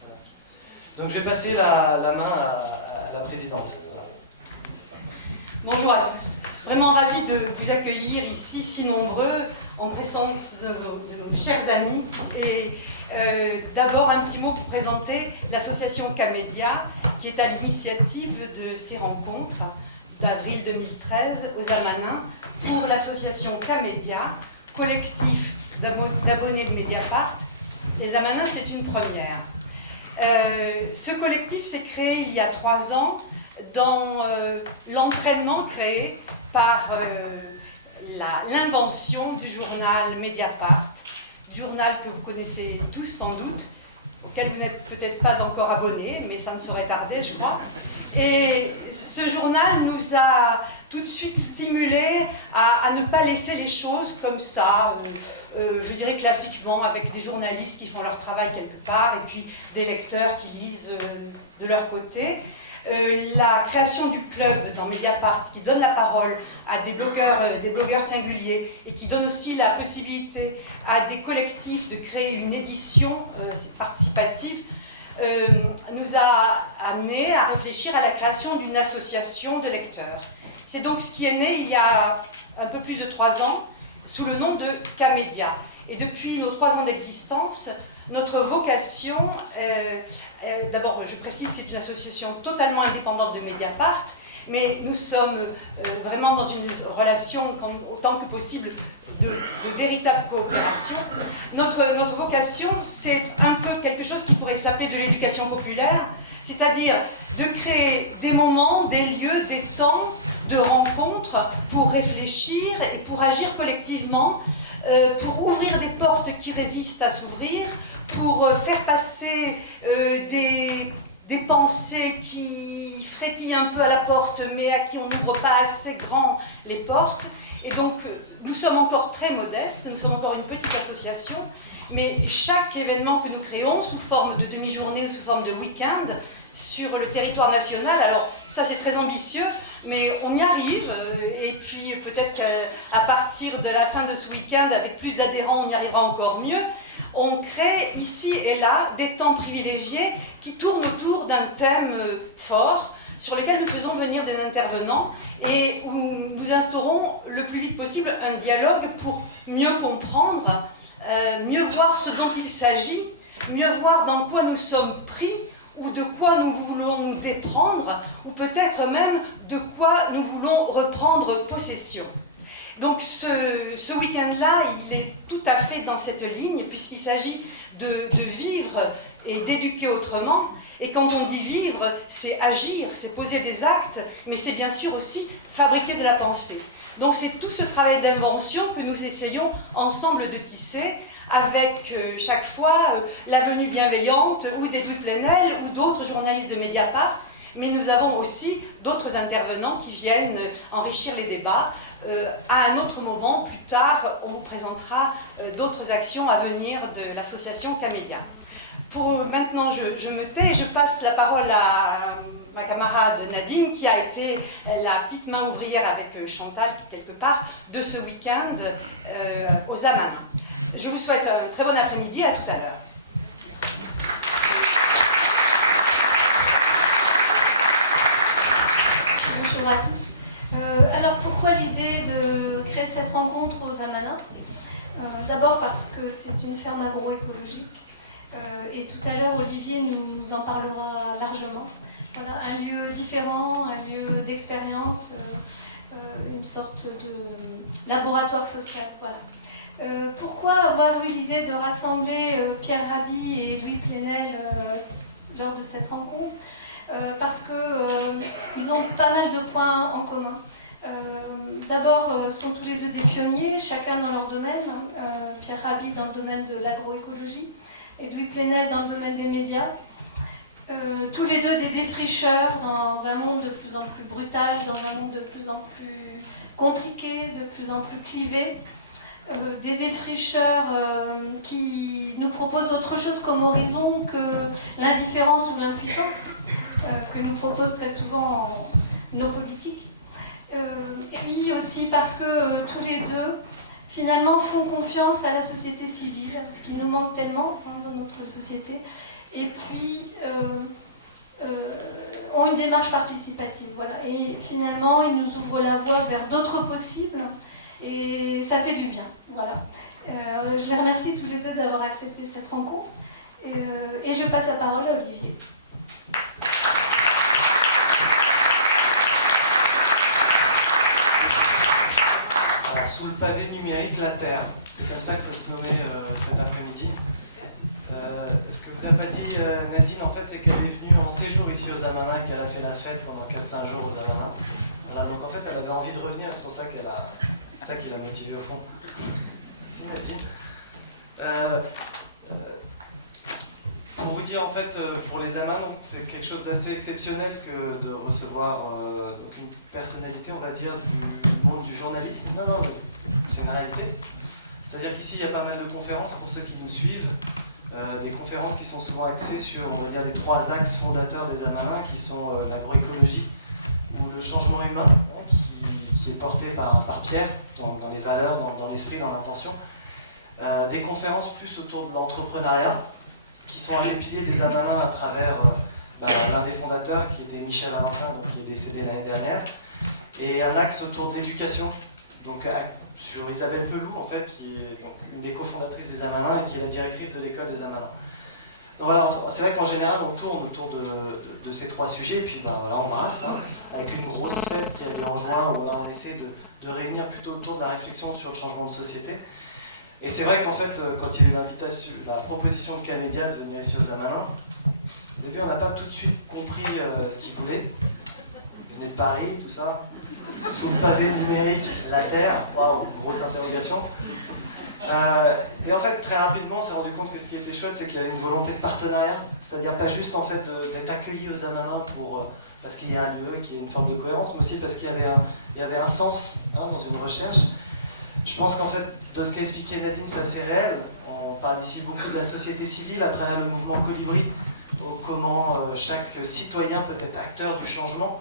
Voilà. Donc je vais passer la main à la présidente. Voilà. Bonjour à tous. Vraiment ravie de vous accueillir ici, si nombreux, en présence de nos chers amis. Et d'abord, un petit mot pour présenter l'association Camédia, qui est à l'initiative de ces rencontres d'avril 2013 aux Amanins pour l'association Camédia, collectif d'abonnés de Mediapart. Les Amanins, c'est une première. Ce collectif s'est créé il y a 3 ans dans l'entraînement créé par l'invention du journal Mediapart, journal que vous connaissez tous sans doute, auquel vous n'êtes peut-être pas encore abonné, mais ça ne saurait tarder, je crois. Et ce journal nous a tout de suite stimulés à ne pas laisser les choses comme ça, je dirais classiquement, avec des journalistes qui font leur travail quelque part, et puis des lecteurs qui lisent de leur côté. La création du club dans Mediapart qui donne la parole à des blogueurs singuliers et qui donne aussi la possibilité à des collectifs de créer une édition participative nous a amené à réfléchir à la création d'une association de lecteurs. C'est donc ce qui est né il y a un peu plus de 3 ans sous le nom de Camédia. Et depuis nos 3 ans d'existence, notre vocation, d'abord je précise, c'est une association totalement indépendante de Mediapart, mais nous sommes vraiment dans une relation autant que possible de véritable coopération. Notre vocation, c'est un peu quelque chose qui pourrait s'appeler de l'éducation populaire, c'est-à-dire de créer des moments, des lieux, des temps de rencontre pour réfléchir et pour agir collectivement, pour ouvrir des portes qui résistent à s'ouvrir, pour faire passer des pensées qui frétillent un peu à la porte, mais à qui on n'ouvre pas assez grand les portes. Et donc, nous sommes encore très modestes, nous sommes encore une petite association, mais chaque événement que nous créons, sous forme de demi-journée ou sous forme de week-end, sur le territoire national, alors ça c'est très ambitieux, mais on y arrive, et puis peut-être qu'à partir de la fin de ce week-end, avec plus d'adhérents, on y arrivera encore mieux. On crée ici et là des temps privilégiés qui tournent autour d'un thème fort, sur lequel nous faisons venir des intervenants et où nous instaurons le plus vite possible un dialogue pour mieux comprendre, mieux voir ce dont il s'agit, mieux voir dans quoi nous sommes pris ou de quoi nous voulons nous déprendre, ou peut-être même de quoi nous voulons reprendre possession. Donc ce week-end-là, il est tout à fait dans cette ligne, puisqu'il s'agit de vivre et d'éduquer autrement. Et quand on dit vivre, c'est agir, c'est poser des actes, mais c'est bien sûr aussi fabriquer de la pensée. Donc c'est tout ce travail d'invention que nous essayons ensemble de tisser, avec chaque fois la venue bienveillante ou des Louis Plenel ou d'autres journalistes de Mediapart, mais nous avons aussi d'autres intervenants qui viennent enrichir les débats. À un autre moment, plus tard, on vous présentera d'autres actions à venir de l'association Camédia. Pour maintenant, je me tais et je passe la parole à ma camarade Nadine, qui a été la petite main ouvrière avec Chantal, quelque part, de ce week-end aux Amanins. Je vous souhaite un très bon après-midi, à tout à l'heure. Bonjour à tous. Alors pourquoi l'idée de créer cette rencontre aux Amanins? D'abord parce que c'est une ferme agroécologique et tout à l'heure Olivier nous en parlera largement. Voilà, un lieu différent, un lieu d'expérience, une sorte de laboratoire social. Voilà. Pourquoi avoir eu l'idée de rassembler Pierre Rabhi et Louis Plenel lors de cette rencontre? Parce qu'ils ont pas mal de points en commun. D'abord, sont tous les deux des pionniers, chacun dans leur domaine. Pierre Rabhi dans le domaine de l'agroécologie et Louis Plenel dans le domaine des médias. Tous les deux des défricheurs dans un monde de plus en plus brutal, dans un monde de plus en plus compliqué, de plus en plus clivé. Des défricheurs qui nous proposent autre chose comme horizon que l'indifférence ou l'impuissance que nous proposent très souvent nos politiques. Et puis aussi parce que tous les deux finalement font confiance à la société civile, ce qui nous manque tellement dans notre société, et puis ont une démarche participative. Voilà. Et finalement, ils nous ouvrent la voie vers d'autres possibles, et ça fait du bien. Voilà. Je les remercie tous les deux d'avoir accepté cette rencontre, et je passe la parole à Olivier. Alors, sous le pavé numérique, la Terre. C'est comme ça que ça se nommait cet après-midi. Ce que vous a pas dit Nadine, en fait, c'est qu'elle est venue en séjour ici aux Amarins, qu'elle a fait la fête pendant 4-5 jours aux Amarins. Voilà, donc en fait, elle avait envie de revenir, c'est pour ça c'est ça qui l'a motivée au fond. Si, Nadine. Pour vous dire, en fait, pour les Amarins, c'est quelque chose d'assez exceptionnel que de recevoir une personnalité, on va dire, du monde du journalisme. Non, c'est une réalité. C'est-à-dire qu'ici, il y a pas mal de conférences pour ceux qui nous suivent. Des conférences qui sont souvent axées sur, on va dire, les 3 axes fondateurs des Amarins, qui sont l'agroécologie ou le changement humain, qui est porté par Pierre, dans les valeurs, dans l'esprit, dans l'intention. Des conférences plus autour de l'entrepreneuriat, qui sont un des piliers des Amarins à travers l'un des fondateurs, qui était Michel Valentin, donc, qui est décédé l'année dernière, et un axe autour d'éducation, donc sur Isabelle Peloux, en fait, qui est donc une des cofondatrices des Amarins et qui est la directrice de l'école des Amarins. Donc voilà, c'est vrai qu'en général, on tourne autour de ces 3 sujets, et puis là, on brasse, avec une grosse fête qui a lieu en juin, où là, on essaie de réunir plutôt autour de la réflexion sur le changement de société. Et c'est vrai qu'en fait, quand il y a eu la proposition de K-Média de venir ici aux Amarins, au début, on n'a pas tout de suite compris ce qu'ils voulaient. Ils venaient de Paris, tout ça. Sous le pavé numérique, la Terre, waouh, grosse interrogation. Et en fait, très rapidement, on s'est rendu compte que ce qui était chouette, c'est qu'il y avait une volonté de partenariat, c'est-à-dire pas juste en fait d'être accueilli aux Amarins parce qu'il y a un lieu, qu'il y a une forme de cohérence, mais aussi parce qu'il y avait un sens dans une recherche. Je pense qu'en fait, de ce qu'a expliqué Nadine, c'est assez réel. On parle ici beaucoup de la société civile à travers le mouvement Colibri, comment chaque citoyen peut être acteur du changement.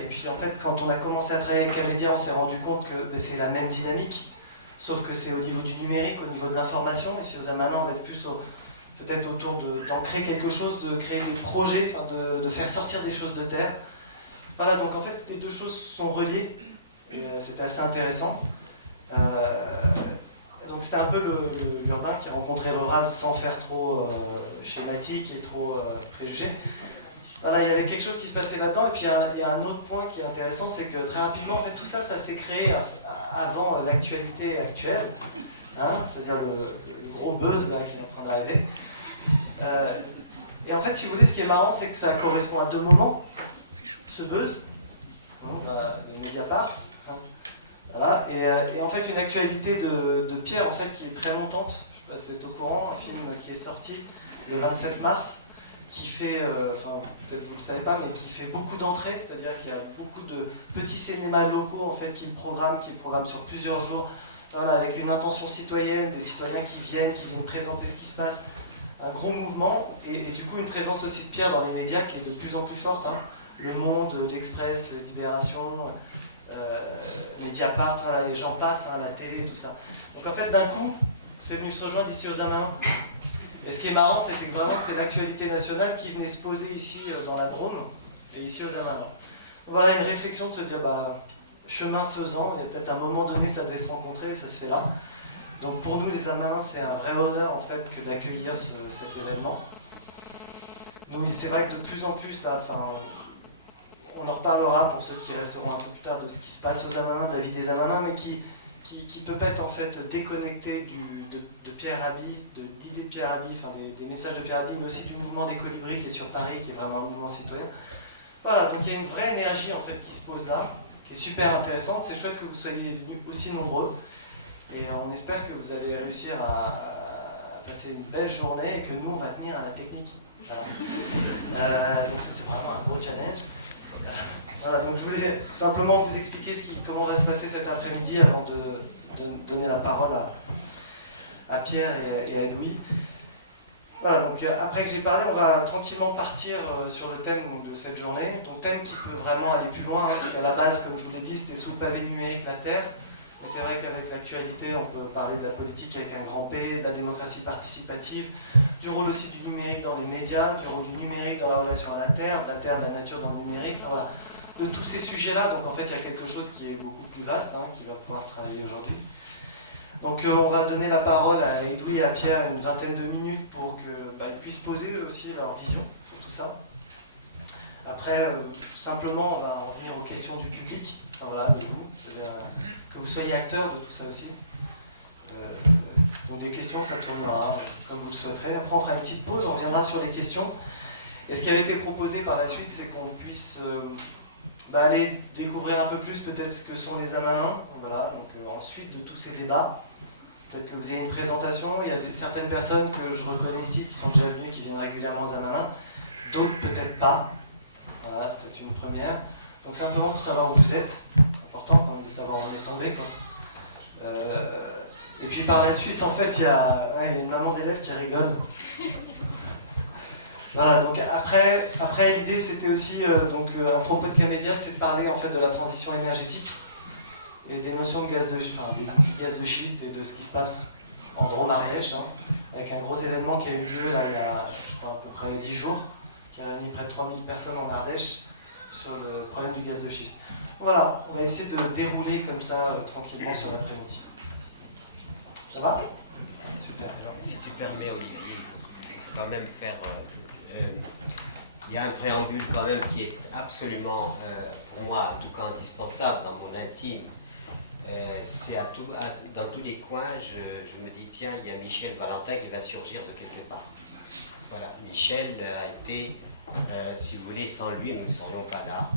Et puis en fait, quand on a commencé à travailler avec K-Média, on s'est rendu compte que c'est la même dynamique, sauf que c'est au niveau du numérique, au niveau de l'information. Et si aux Amarins, on va être plus peut-être autour d'en créer quelque chose, de créer des projets, de faire sortir des choses de terre. Voilà, donc en fait, les 2 choses sont reliées, et c'était assez intéressant. Donc c'était un peu l'urbain qui rencontrait le rural sans faire trop schématique et trop préjugé. Voilà, il y avait quelque chose qui se passait là-dedans, et puis il y a un autre point qui est intéressant, c'est que très rapidement, en fait, tout ça, ça s'est créé avant l'actualité actuelle, c'est-à-dire le gros buzz là, qui est en train d'arriver. Et en fait, si vous voulez, ce qui est marrant, c'est que ça correspond à 2 moments, ce buzz, le Mediapart, voilà, et en fait, une actualité de Pierre, en fait, qui est très montante, je ne sais pas si vous êtes au courant, un film qui est sorti le 27 mars, qui fait, peut-être vous ne le savez pas, mais qui fait beaucoup d'entrées, c'est-à-dire qu'il y a beaucoup de petits cinémas locaux en fait, qui le programment sur plusieurs jours, voilà, avec une intention citoyenne, des citoyens qui viennent présenter ce qui se passe, un gros mouvement, et du coup une présence aussi de Pierre dans les médias qui est de plus en plus forte, Le Monde, l'Express, Libération, Mediapart, voilà, les gens passent, la télé, tout ça. Donc en fait d'un coup, c'est venu se rejoindre ici aux Amarins. Et ce qui est marrant, c'était que vraiment c'est l'actualité nationale qui venait se poser ici dans la Drôme et ici aux Amarins. Voilà une réflexion de se dire, chemin faisant, il y a peut-être un moment donné, ça devait se rencontrer et ça se fait là. Donc pour nous les Amarins, c'est un vrai honneur en fait que d'accueillir cet événement. Nous, c'est vrai que de plus en plus, là, on en reparlera pour ceux qui resteront un peu plus tard de ce qui se passe aux Amarins, de la vie des Amarins, mais qui peut être en fait déconnecté de Pierre Rabhi, de l'idée de Pierre Rabhi, des messages de Pierre Rabhi, mais aussi du mouvement des Colibris qui est sur Paris, qui est vraiment un mouvement citoyen. Voilà, donc il y a une vraie énergie en fait qui se pose là, qui est super intéressante. C'est chouette que vous soyez venus aussi nombreux, et on espère que vous allez réussir à passer une belle journée et que nous on va tenir à la technique. Voilà. Donc ça c'est vraiment un gros challenge. Voilà, donc je voulais simplement vous expliquer comment va se passer cet après-midi avant de donner la parole à Pierre et à Edoui. Voilà, donc après que j'ai parlé, on va tranquillement partir sur le thème de cette journée. Donc thème qui peut vraiment aller plus loin, parce qu'à la base, comme je vous l'ai dit, c'était sous le pavé numérique la Terre. Mais c'est vrai qu'avec l'actualité, on peut parler de la politique avec un grand P, de la démocratie participative, du rôle aussi du numérique dans les médias, du rôle du numérique dans la relation à la Terre, de la nature dans le numérique, enfin, voilà. De tous ces sujets-là. Donc en fait, il y a quelque chose qui est beaucoup plus vaste, hein, qui va pouvoir se travailler aujourd'hui. Donc on va donner la parole à Edoui et à Pierre une vingtaine de minutes pour qu'ils puissent poser eux aussi leur vision sur tout ça. Après, simplement, on va en venir aux questions du public, enfin, voilà, de vous, que vous soyez acteurs de tout ça aussi. Donc des questions, ça tournera comme vous le souhaiterez. Après, on fera une petite pause, on reviendra sur les questions. Et ce qui avait été proposé par la suite, c'est qu'on puisse aller découvrir un peu plus peut-être ce que sont les Amanins. Voilà, donc ensuite de tous ces débats, peut-être que vous ayez une présentation. Il y a certaines personnes que je reconnais ici qui sont déjà venues, qui viennent régulièrement aux Amanins, d'autres peut-être pas. Voilà, c'est peut-être une première. Donc simplement pour savoir où vous êtes, important quand même de savoir où on est tombé, quoi. Et puis par la suite, en fait, il y a une maman d'élève qui rigole. Voilà, donc après l'idée c'était aussi, un propos de Camédia, c'est de parler en fait de la transition énergétique et des notions de gaz du gaz de schiste et de ce qui se passe en Drôme-Ardèche, hein, avec un gros événement qui a eu lieu là, il y a, je crois, à peu près 10 jours, qui a réuni près de 3000 personnes en Ardèche sur le problème du gaz de schiste. Voilà, on va essayer de dérouler comme ça tranquillement sur l'après-midi. Ça va? Super. Alors. Si tu permets, Olivier, il faut quand même faire... il y a un préambule quand même qui est absolument, pour moi, en tout cas indispensable dans mon intime. C'est dans tous les coins, je me dis, tiens, il y a Michel Valentin qui va surgir de quelque part. Voilà, Michel a été, si vous voulez, sans lui, nous ne serions pas là.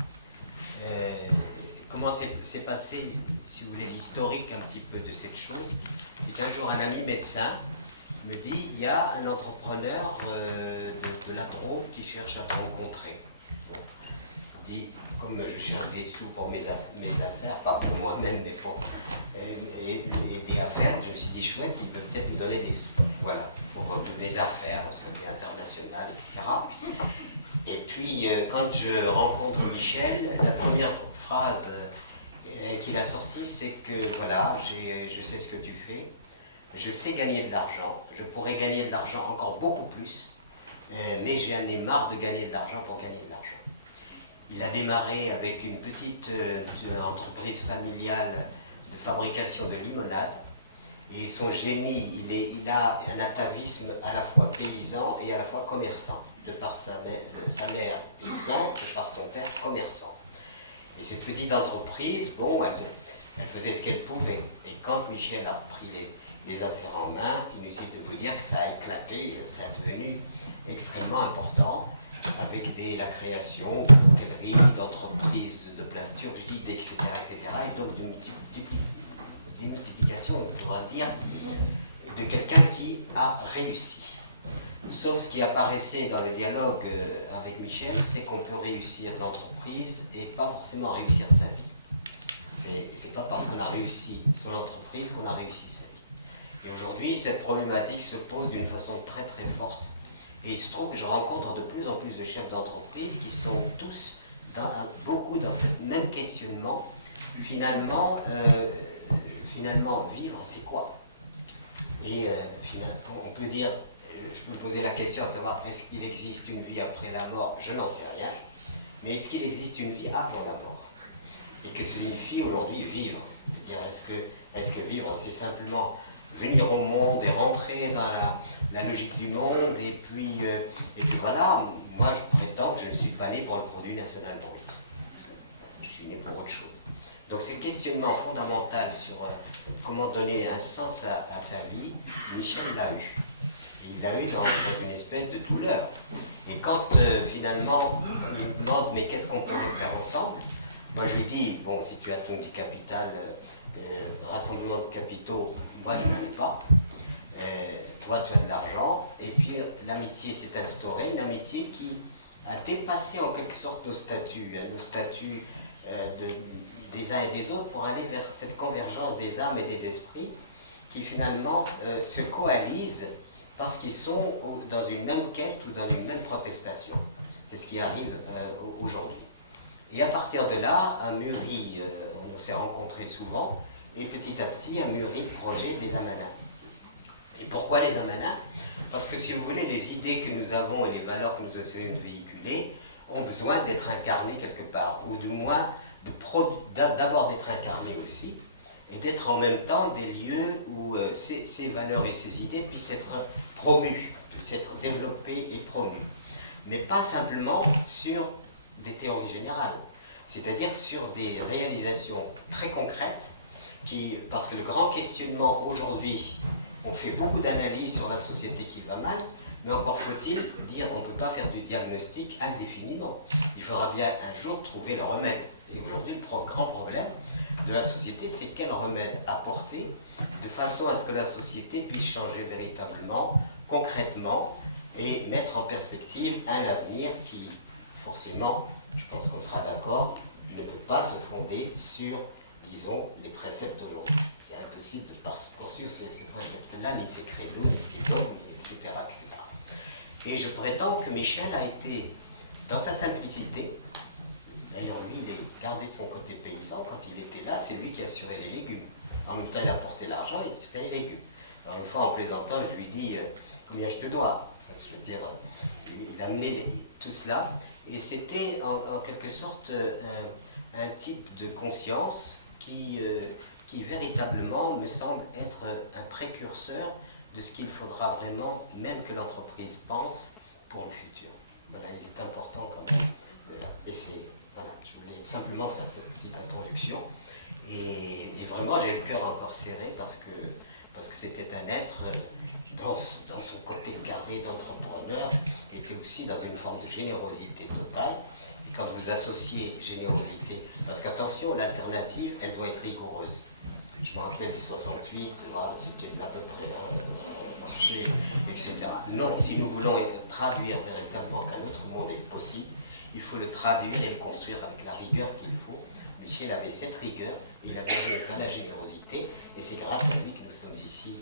Comment s'est passé, si vous voulez, l'historique un petit peu de cette chose? C'est qu'un jour, un ami médecin me dit, il y a un entrepreneur de la Drôme qui cherche à te rencontrer. Bon. Je dis, comme je cherche des sous pour mes affaires, pas pour moi-même, mais pour et des affaires, je me suis dit, chouette, il peut peut-être me donner des sous. Voilà, pour des affaires au Syndicat international, etc. Et puis, quand je rencontre Michel, la première phrase qu'il a sortie, c'est que, voilà, je sais ce que tu fais. Je sais gagner de l'argent, je pourrais gagner de l'argent encore beaucoup plus, mais j'en ai marre de gagner de l'argent pour gagner de l'argent. Il a démarré avec une petite entreprise familiale de fabrication de limonade, et son génie, il a un atavisme à la fois paysan et à la fois commerçant, de par sa mère paysan, de par son père commerçant. Et cette petite entreprise, bon, elle faisait ce qu'elle pouvait. Et quand Michel a pris les affaires en main, inutile de vous dire que ça a éclaté, ça est devenu extrêmement important, avec la création d'hôtelleries, d'entreprises de plasturgie, etc., et donc d'une multiplication, on pourra dire, de quelqu'un qui a réussi. Sauf ce qui apparaissait dans le dialogue avec Michel, c'est qu'on peut réussir l'entreprise et pas forcément réussir sa vie. C'est pas parce qu'on a réussi son entreprise qu'on a réussi sa vie. Et aujourd'hui, cette problématique se pose d'une façon très très forte. Et il se trouve que je rencontre de plus en plus de chefs d'entreprise qui sont tous beaucoup dans ce même questionnement. Finalement, vivre, c'est quoi? Et on peut dire, je peux poser la question à savoir, est-ce qu'il existe une vie après la mort? Je n'en sais rien. Mais est-ce qu'il existe une vie avant la mort? Et que signifie aujourd'hui vivre? Je veux dire, est-ce que vivre, c'est simplement venir au monde et rentrer dans la logique du monde, et puis voilà, moi je prétends que je ne suis pas né pour le produit national brut. Je suis né pour autre chose. Donc ce questionnement fondamental sur comment donner un sens à sa vie, Michel l'a eu. Il l'a eu dans une espèce de douleur. Et quand finalement il me demande mais qu'est-ce qu'on peut faire ensemble, moi je lui dis, bon, si tu as ton capital, rassemblement de capitaux, moi je n'en ai pas. Toi, tu as de l'argent, et puis l'amitié s'est instaurée, une amitié qui a dépassé en quelque sorte nos statuts des uns et des autres pour aller vers cette convergence des âmes et des esprits qui finalement se coalisent parce qu'ils sont dans une même quête ou dans une même protestation. C'est ce qui arrive aujourd'hui. Et à partir de là, a mûri, on s'est rencontrés souvent, et petit à petit a mûri le projet des Amanins. Et pourquoi les Amanins? Parce que si vous voulez, les idées que nous avons et les valeurs que nous essayons de véhiculer ont besoin d'être incarnées quelque part, ou du moins d'abord d'être incarnées aussi, et d'être en même temps des lieux où ces valeurs et ces idées puissent être promues, puissent être développées et promues. Mais pas simplement sur des théories générales, c'est-à-dire sur des réalisations très concrètes parce que le grand questionnement aujourd'hui, on fait beaucoup d'analyses sur la société qui va mal, mais encore faut-il dire qu'on ne peut pas faire du diagnostic indéfiniment. Il faudra bien un jour trouver le remède. Et aujourd'hui, le grand problème de la société, c'est quel remède apporter de façon à ce que la société puisse changer véritablement, concrètement, et mettre en perspective un avenir qui, forcément, je pense qu'on sera d'accord, ne peut pas se fonder sur, disons, les préceptes d'aujourd'hui. C'est impossible de poursuivre ces préceptes-là, ni ces credos, ni ces dogmes, etc., etc. Et je prétends que Michel a été, dans sa simplicité, d'ailleurs lui, il a gardé son côté paysan, quand il était là, c'est lui qui assurait les légumes. En même temps, il apportait l'argent, il assurait les légumes. Alors une fois, en plaisantant, je lui dis, combien je te dois? Enfin, je veux dire, il a amené tout cela, et c'était en quelque sorte un type de conscience qui véritablement me semble être un précurseur de ce qu'il faudra vraiment, même que l'entreprise pense, pour le futur. Voilà, il est important quand même. Et voilà, je voulais simplement faire cette petite introduction. Et vraiment, j'ai le cœur encore serré parce que c'était un être, dans son côté carré d'entrepreneur, il était aussi dans une forme de générosité totale. Et quand vous associez générosité, parce qu'attention, l'alternative, elle doit être rigoureuse. Je me rappelle du 68, c'était à peu près marché, etc. Non, si nous voulons traduire véritablement qu'un autre monde est possible, il faut le traduire et le construire avec la rigueur qu'il faut. Michel avait cette rigueur et il avait la générosité, et c'est grâce à lui que nous sommes ici